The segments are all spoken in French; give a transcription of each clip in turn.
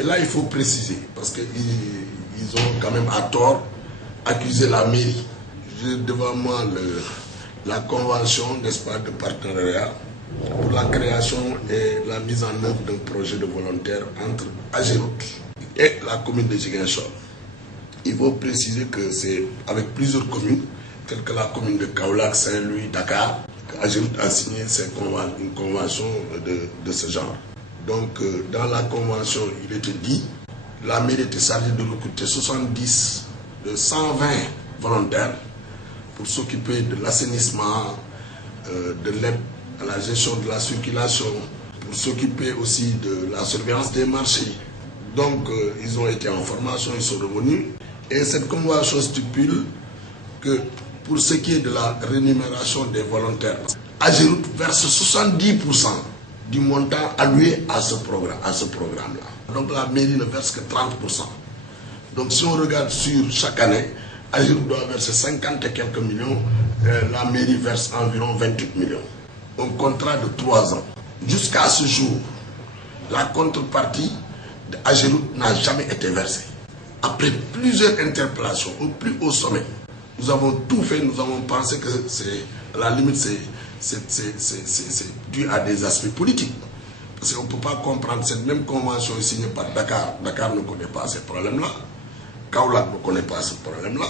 Et là, il faut préciser, parce qu'ils ont quand même à tort accusé la mairie. J'ai devant moi la convention, n'est-ce pas, de partenariat pour la création et la mise en œuvre d'un projet de volontaire entre Ageroute et la commune de Ziguinchor. Il faut préciser que c'est avec plusieurs communes, telles que la commune de Kaolack, Saint-Louis, Dakar, qu'Ageroute a signé une convention de ce genre. Donc, dans la convention, il était dit, la mairie était chargée de recruter 120 volontaires pour s'occuper de l'assainissement, de l'aide à la gestion de la circulation, pour s'occuper aussi de la surveillance des marchés. Donc, ils ont été en formation, ils sont revenus. Et cette convention stipule que pour ce qui est de la rémunération des volontaires, Ageroute verse 70% du montant alloué à ce programme-là. Donc la mairie ne verse que 30%. Donc si on regarde sur chaque année, Ageroute doit verser 50 et quelques millions, la mairie verse environ 28 millions. Un contrat de 3 ans. Jusqu'à ce jour, la contrepartie d'Ageroute n'a jamais été versée. Après plusieurs interpellations au plus haut sommet, nous avons tout fait, nous avons pensé que à la limite c'est dû à des aspects politiques. Parce qu'on ne peut pas comprendre cette même convention est signée par Dakar. Dakar ne connaît pas ces problèmes-là. Kaolack ne connaît pas ce problème-là.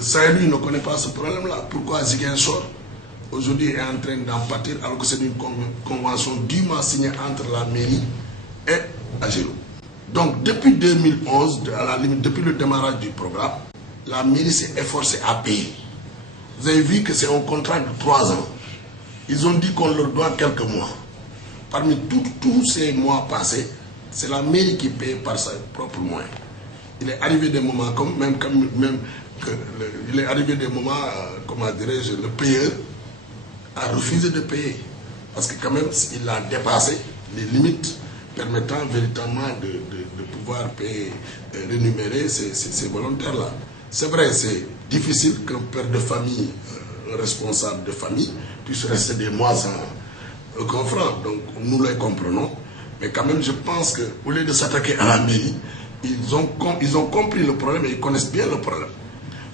Saint-Louis ne connaît pas ce problème-là. Pourquoi Ziguinchor aujourd'hui est en train d'en pâtir alors que c'est une convention dûment signée entre la mairie et Ageroute. Donc depuis 2011, à la limite, depuis le démarrage du programme, la mairie s'est efforcée à payer. Vous avez vu que c'est un contrat de 3 ans. Ils ont dit qu'on leur doit quelques mois. Parmi tous ces mois passés, c'est la mairie qui paye par ses propres moyens. Il est arrivé des moments il est arrivé des moments, comment dirais-je, le payeur a refusé de payer. Parce que quand même, il a dépassé les limites permettant véritablement de pouvoir payer, rémunérer ces volontaires-là. C'est vrai, c'est difficile qu'un père de famille, un responsable de famille, puisse rester des mois sans aucun franc. Donc nous les comprenons. Mais quand même, je pense qu'au lieu de s'attaquer à la mairie, ils ont compris le problème et ils connaissent bien le problème.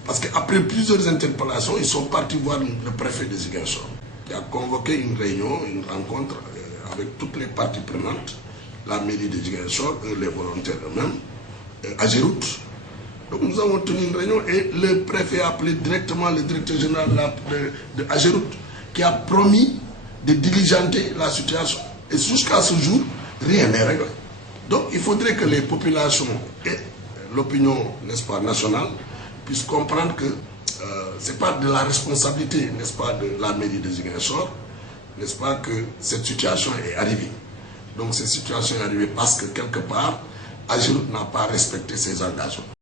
Parce qu'après plusieurs interpellations, ils sont partis voir le préfet de Ziguinchor. Il a convoqué une réunion, une rencontre avec toutes les parties prenantes, la mairie de Ziguinchor, les volontaires eux-mêmes, Ageroute. Donc nous avons tenu une réunion et le préfet a appelé directement le directeur général de Ageroute qui a promis de diligenter la situation. Et jusqu'à ce jour, rien n'est réglé. Donc il faudrait que les populations et l'opinion, n'est-ce pas, nationale puissent comprendre que ce n'est pas de la responsabilité, n'est-ce pas, de la mairie de Ziguinchor, n'est-ce pas, que cette situation est arrivée. Donc cette situation est arrivée parce que quelque part, Ageroute n'a pas respecté ses engagements.